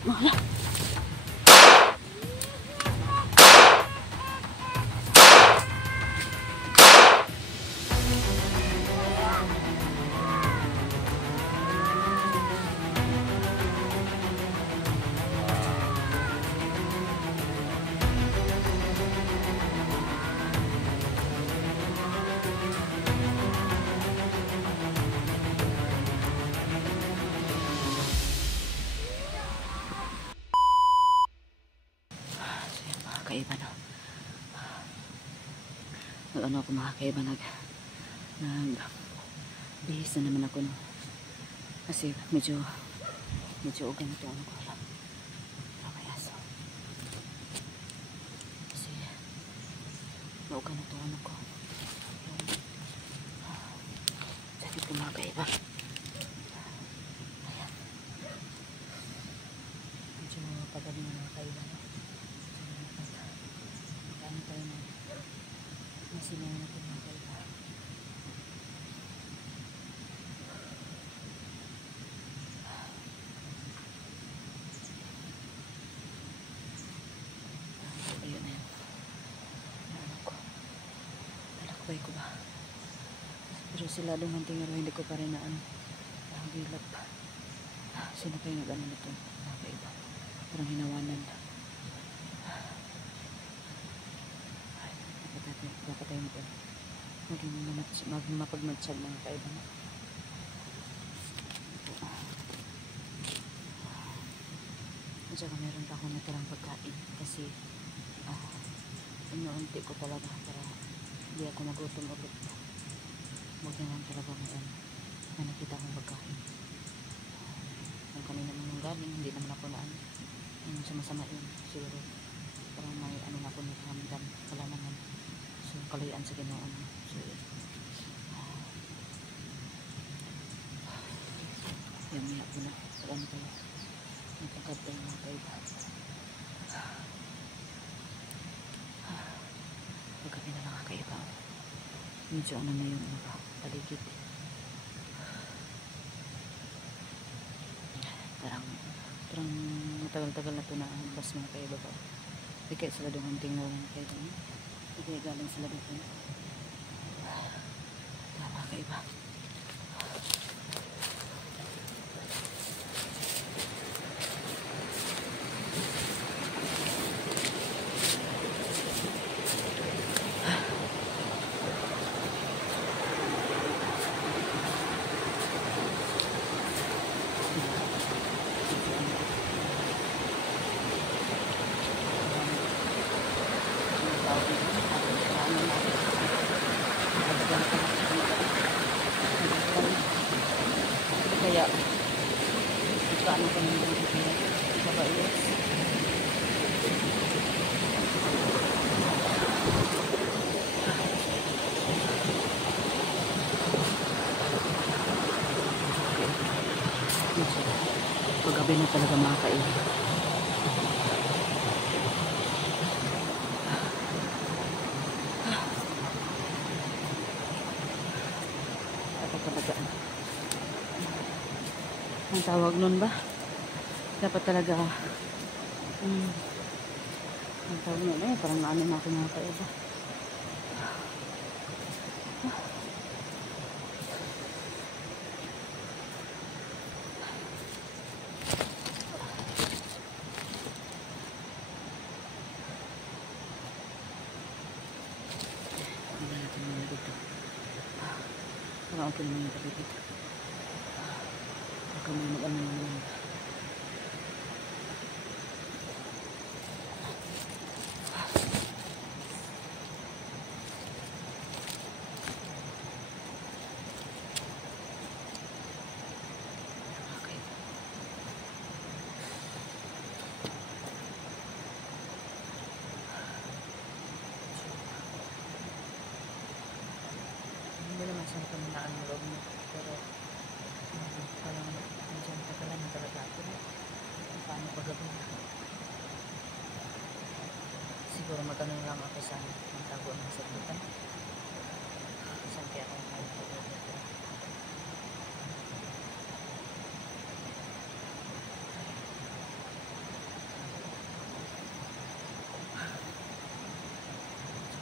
Wala. Kaiba na. Ano ako mga kaiba bihis na naman ako no. Kasi medyo ugan ito ano ko alam. Ramayaso. Kasi naugan ito ano ko. Sakit ko mga kaiba. Ayan. Medyo pagod na mga kaiba no. Ano tayo na masinaw na ito mga kaiba. Ayun na yan. Ano ko? Talakbay ko ba? Pero sila dumanting pero hindi ko pa rin na gilap. Sino kayo nag-ano nito mga kaiba? Parang hinawanan. Dapat tayo mapagmatsyag mga kaiba na. At saka meron pa akong natirang pagkain kasi inuunti ko talaga para hindi ako magutom ulit. Huwag naman talaga ngayon na nakita akong pagkain. Ang kanina naman galing, hindi naman ako na yung sumasama yun siguro. Parang may ano na ako nakahamdan. Wala naman. So, kalayaan sa ginoon. So, yami ako na. Ano tayo? Napagkad tayo mga kaiba. Pagkabi na mga kaiba. Medyo ano na yung paligid. Parang matagal-tagal na ito na bus mga kaiba pa. Hindi kaya sila doon ang tingnan mga kaiba. Hindi galing sila dito. Tama kaiba. Kaya kaano pa naman dito sa bailes. Paggabi na talaga mga kaiba. Dapat talaga ang tawag nun ba? Dapat talaga ang tawag nun parang ano na ako mga kaiba. Hindi natin mga dito. Parang okay naman yung tabi dito. Baka may mag-ano naman. Hindi naman saan paminaan ng loob mo. Pero parang medyo matagalan na talaga ako. Paano paggabi na? Siguro magtanong lang ako sa tago ng saglitan. Saan kaya ako magpapagabi?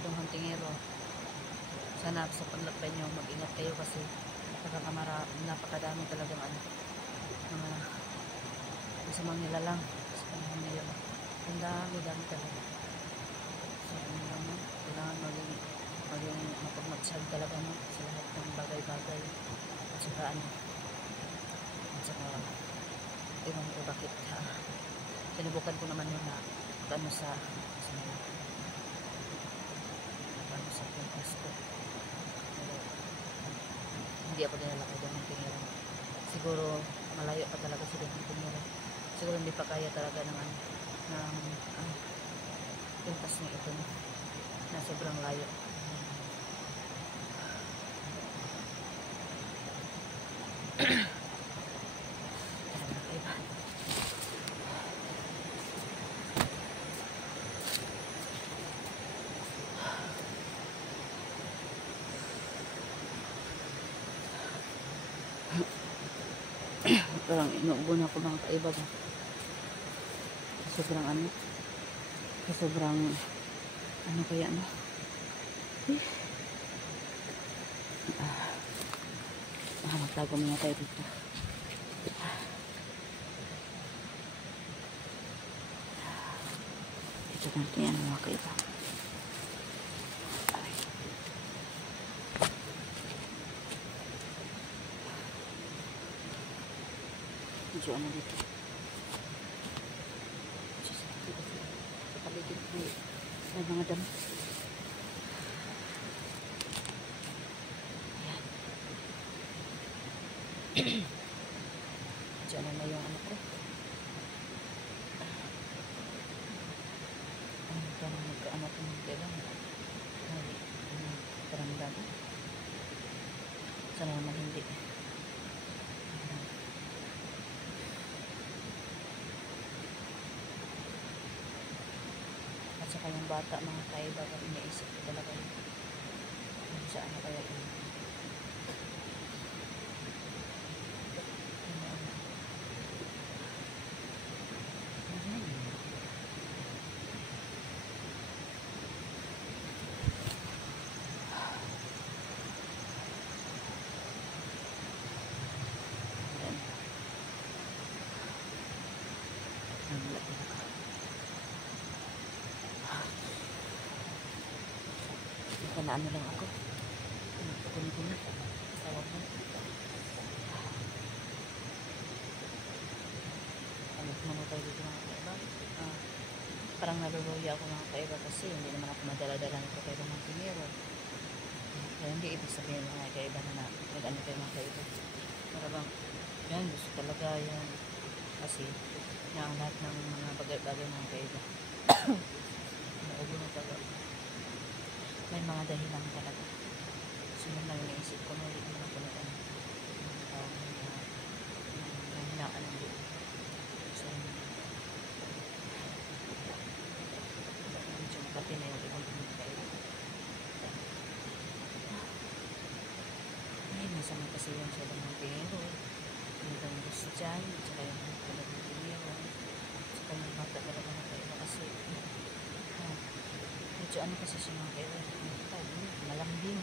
barkadong huntingero. Sana sa paglakbay nyo mag-ingat kayo kasi napakadami talagang mga masamang nilalang sa panahon ngayon. Ang dami talaga. So kailangan maging mapagmatsag talaga mo sa lahat ng bagay-bagay. At saka ewan ko bakit sinubukan ko naman yun na sa pintas ko. Pero hindi ako dinalakay doon ng tingero. Siguro malayo pa talaga sila ng tingero. Siguro hindi pa kaya talaga ng pintas niya ito na sobrang layo. Parang inuubo na ako mga kaiba ba. Sobrang kaya magtago muna tayo dito. Ito natin yan mga kaiba. Medyo dito. Sa paligid may mga dami. Ayan. Diyan na yung ko. Parang magkaanak ng kailangan. Parang dami. Sana naman hindi. Saka yung bata mga kaiba kung iniisip ko talaga yun. Saan na kaya yun? Ano lang ako. Kunin. Tawag mo. Muna tayo dito mga kaiba. Parang naluluya ako mga kaiba kasi hindi naman ako madala-dala nito kay mga tingero. Kaya hindi ibig sabihin mga kaiba na nag-ano kayo mga kaiba. Para bang yan, gusto talaga yan. Kasi ang lahat ng mga bagay-bagay mga kaiba. Naubo na talaga. May mga dahilan talaga. So yun lang iniisip ko na hindi naman ako hinaan ng loob. So medyo makati na yung ibang pinagkain. Ay, masama kasi yun sa mga tingero. Yung gusto dyan, tsaka yung mga tingero. Tsaka yung bata talaga na kayo kasi medyo kasi siya mga kaiba. Malambing.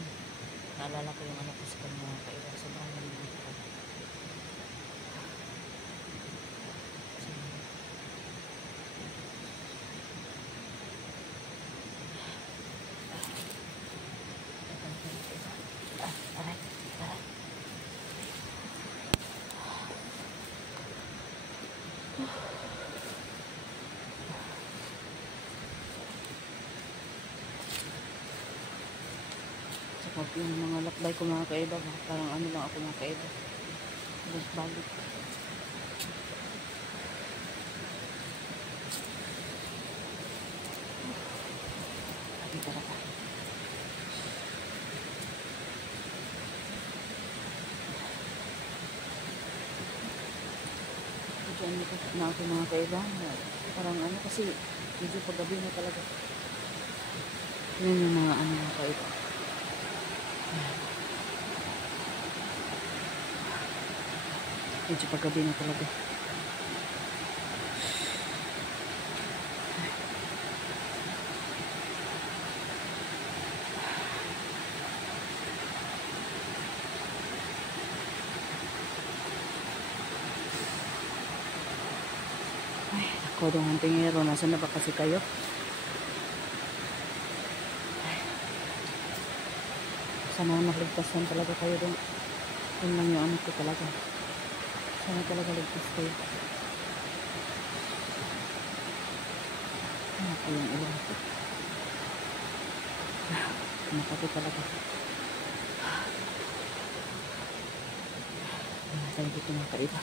Naalala ko yung ko sa kanya mga kaiba. Sobrang malambing ko. Pag yung mga lakbay ko mga kaiba, parang lang ako mga kaiba. Balik. Dito talaga. Diyan dito na ako mga kaiba. Parang kasi medyo paggabi na talaga. Yun yung mga mga kaiba. Medyo paggabi na talaga. Ako dong hantingero, nasaan na ba kasi kayo? Sana magligtasan talaga kayo dong. Yun lang yung ano ko talaga. Sana talaga ligtas kayo. Ano ko yung ilang ko? Makati talaga. Wala tayo dito mga kaiba.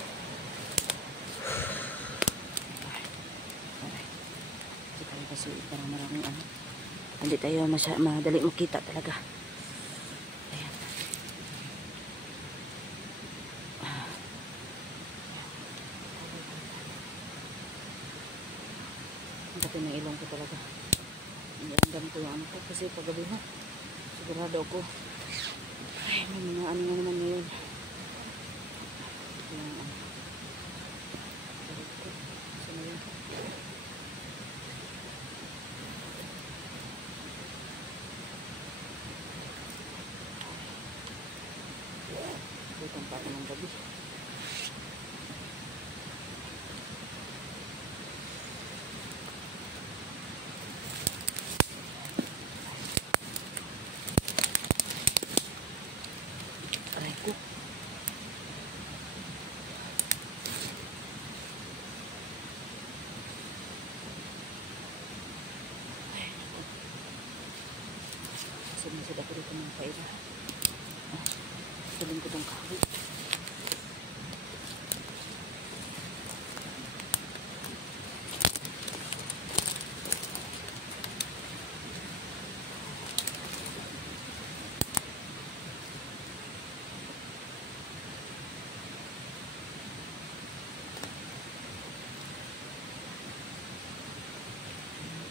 Hindi tayo kasi parang maraming ano. Hindi tayo madali makita talaga. Ayan. Ang dati ng ilong ko talaga. Iandam ko yung ano ko kasi paggabi na. Sigurado ako. Ay, may mga ano nga naman ngayon. Yung ano. Balik ko. Saan yun? Butang pa ako ng gabi. Aray ko. Sumusod ako dito ng kaila. Sabihin ko itong kahoy.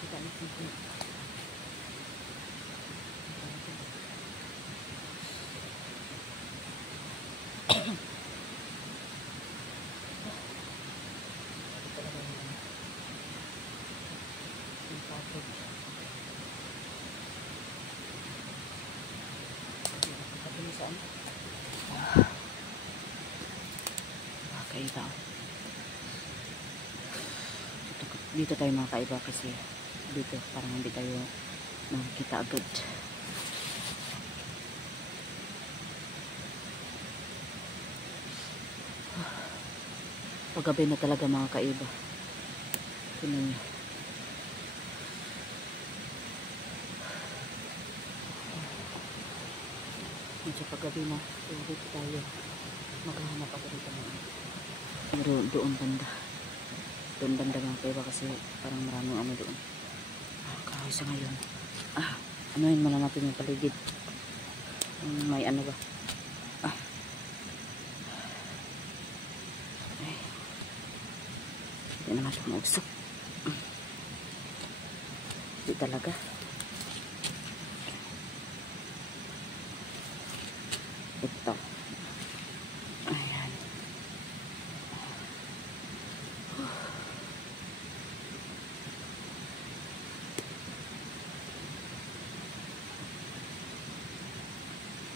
Kita natin. Saan? Kaiba. Dito tayo mga kaiba kasi dito parang hindi tayo makikita agad. Paggabi na talaga mga kaiba. Tingnan niyo. Medyo paggabi na. Dito tayo. Maghahanap ako dito naman. Pero doon banda. Doon banda mga kaiba kasi parang maraming ano doon. Kahoy sa ngayon. Anuhin muna natin yung paligid. May ano ba? Hindi naman siya mausap. Hindi talaga. Ito. Ayan.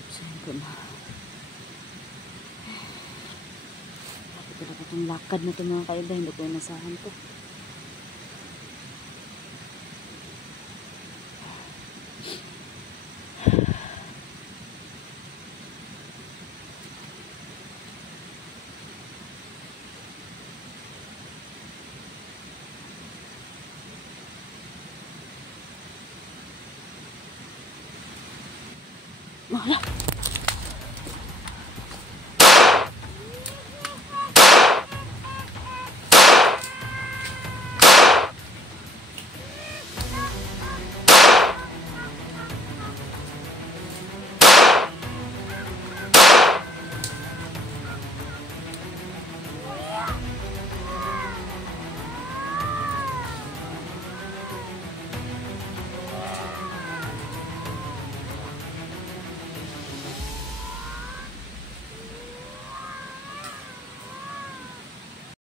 Saan ko na? Talaga itong lakad na ito mga kaiba. Hindi ko inasahan to. Wala.